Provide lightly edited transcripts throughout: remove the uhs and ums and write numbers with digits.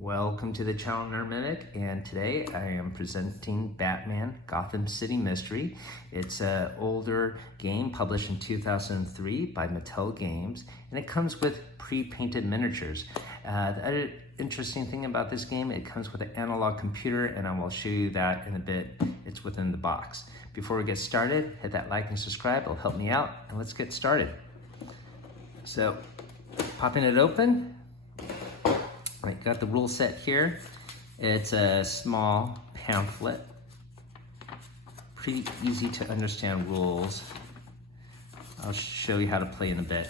Welcome to the channel Nerd Mimic, and today I am presenting Batman Gotham City Mystery. It's an older game published in 2003 by Mattel Games, and it comes with pre-painted miniatures. The other interesting thing about this game, it comes with an analog computer, and I will show you that in a bit. It's within the box. Before we get started, hit that like and subscribe. It'll help me out, and let's get started. So, popping it open. Right, got the rule set here. It's a small pamphlet. Pretty easy to understand rules. I'll show you how to play in a bit.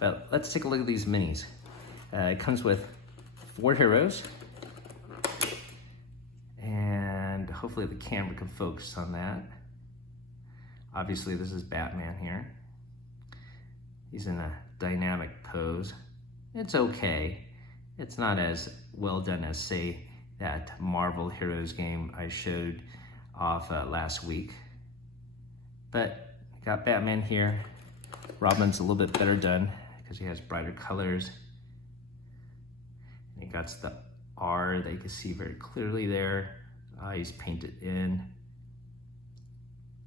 But let's take a look at these minis. It comes with 4 heroes. And hopefully the camera can focus on that. Obviously this is Batman here. He's in a dynamic pose. It's okay. It's not as well done as, say, that Marvel Heroes game I showed off last week. But got Batman here. Robin's a little bit better done because he has brighter colors. And he got the R that you can see very clearly there. Eyes painted in.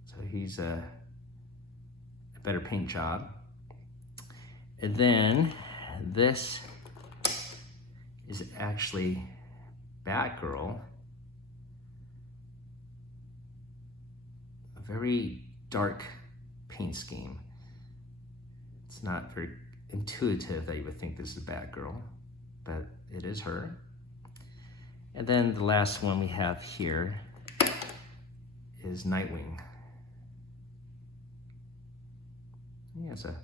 So he's a better paint job. And then this is actually Batgirl. A very dark paint scheme. It's not very intuitive that you would think this is Batgirl, but it is her. And then the last one we have here is Nightwing. He has a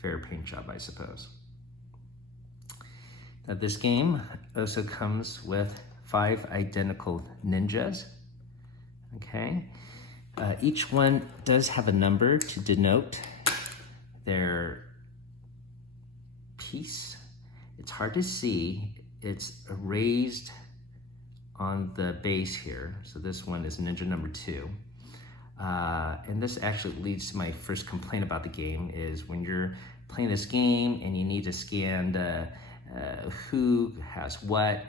fair paint job, I suppose. Now this game also comes with 5 identical ninjas, okay? Each one does have a number to denote their piece. It's hard to see. It's erased on the base here. So this one is ninja number 2. And this actually leads to my first complaint about the game is when you're playing this game and you need to scan who has what,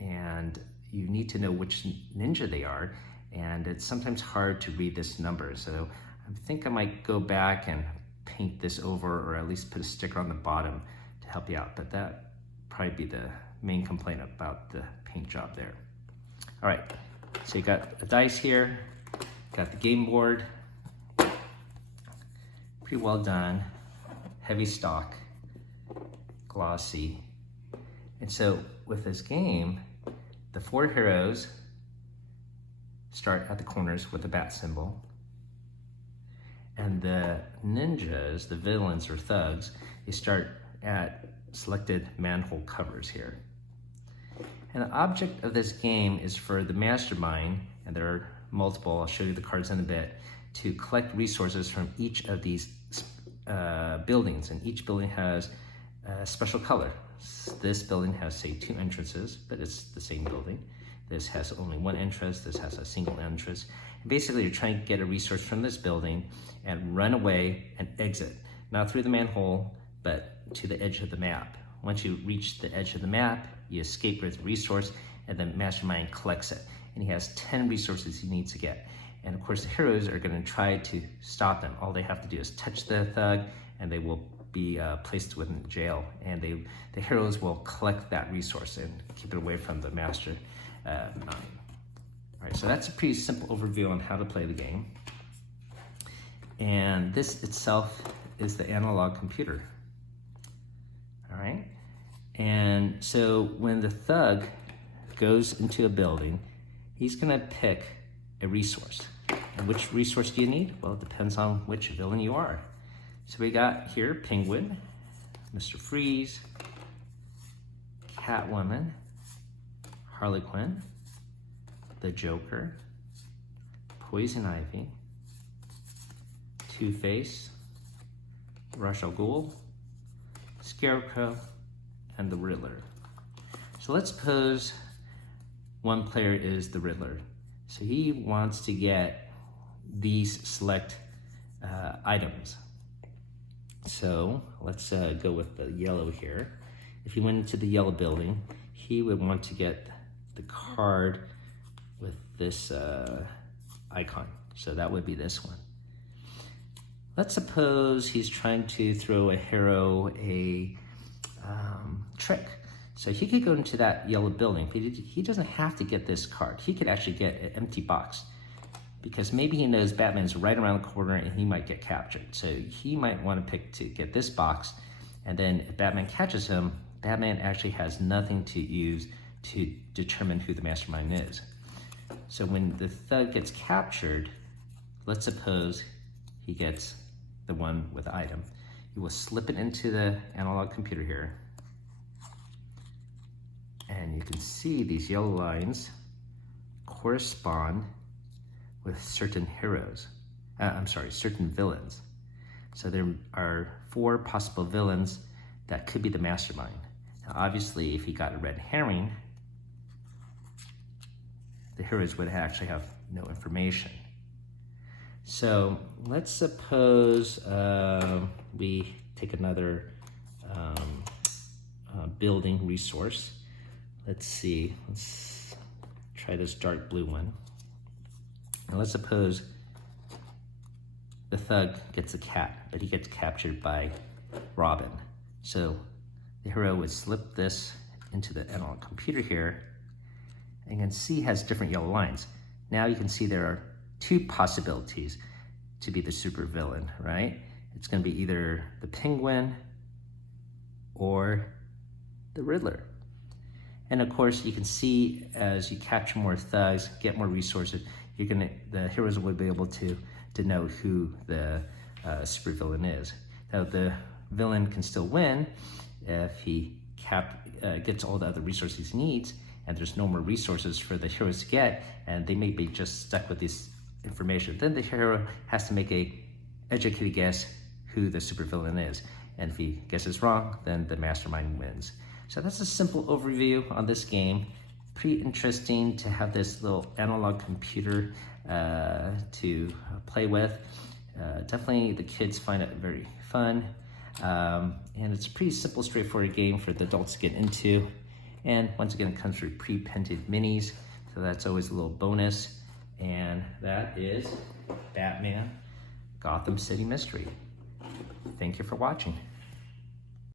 and you need to know which ninja they are, and it's sometimes hard to read this number. So I think I might go back and paint this over, or at least put a sticker on the bottom to help you out, but that probably be the main complaint about the paint job there. All right, so you got a dice here, got the game board, pretty well done, heavy stock, glossy. And so with this game, the 4 heroes start at the corners with the bat symbol. And the ninjas, the villains or thugs, they start at selected manhole covers here. And the object of this game is for the mastermind, and there are multiple, I'll show you the cards in a bit, to collect resources from each of these buildings. And each building has a special color. This building has, say, 2 entrances, but it's the same building. This has only 1 entrance, this has a single entrance. And basically, you're trying to get a resource from this building and run away and exit. Not through the manhole, but to the edge of the map. Once you reach the edge of the map, you escape with the resource, and the mastermind collects it. And he has 10 resources he needs to get. And of course, the heroes are gonna try to stop them. All they have to do is touch the thug, and they will be placed within jail, and the heroes will collect that resource and keep it away from the master. All right, so that's a pretty simple overview on how to play the game. And this itself is the analog computer. All right, and so when the thug goes into a building, he's gonna pick a resource. And which resource do you need? Well, it depends on which villain you are. So we got here Penguin, Mr. Freeze, Catwoman, Harley Quinn, the Joker, Poison Ivy, Two-Face, Ra's al Ghul, Scarecrow, and the Riddler. So let's suppose one player is the Riddler. So he wants to get these select items. So let's go with the yellow here. If you went into the yellow building, he would want to get the card with this icon. So that would be this one. Let's suppose he's trying to throw a hero a trick. So he could go into that yellow building, but he doesn't have to get this card. He could actually get an empty box because maybe he knows Batman's right around the corner and he might get captured. So he might want to pick to get this box, and then if Batman catches him, Batman actually has nothing to use to determine who the mastermind is. So when the thug gets captured, let's suppose he gets the one with the item. You will slip it into the analog computer here. And you can see these yellow lines correspond with certain heroes. Certain villains. So there are 4 possible villains that could be the mastermind. Now, obviously, if he got a red herring, the heroes would actually have no information. So let's suppose we take another building resource. Let's see, let's try this dark blue one. And let's suppose the thug gets a cat, but he gets captured by Robin. So the hero would slip this into the analog computer here, and you can see it has different yellow lines. Now you can see there are 2 possibilities to be the supervillain, right? It's gonna be either the Penguin or the Riddler. And of course, you can see as you capture more thugs, get more resources, the heroes will be able to know who the supervillain is. Now, the villain can still win if he gets all the other resources he needs, and there's no more resources for the heroes to get, and they may be just stuck with this information. Then the hero has to make a educated guess who the supervillain is. And if he guesses wrong, then the mastermind wins. So that's a simple overview on this game. Pretty interesting to have this little analog computer to play with. Definitely the kids find it very fun. And it's a pretty simple, straightforward game for the adults to get into. And once again, it comes with pre-painted minis, so that's always a little bonus. And that is Batman Gotham City Mystery. Thank you for watching.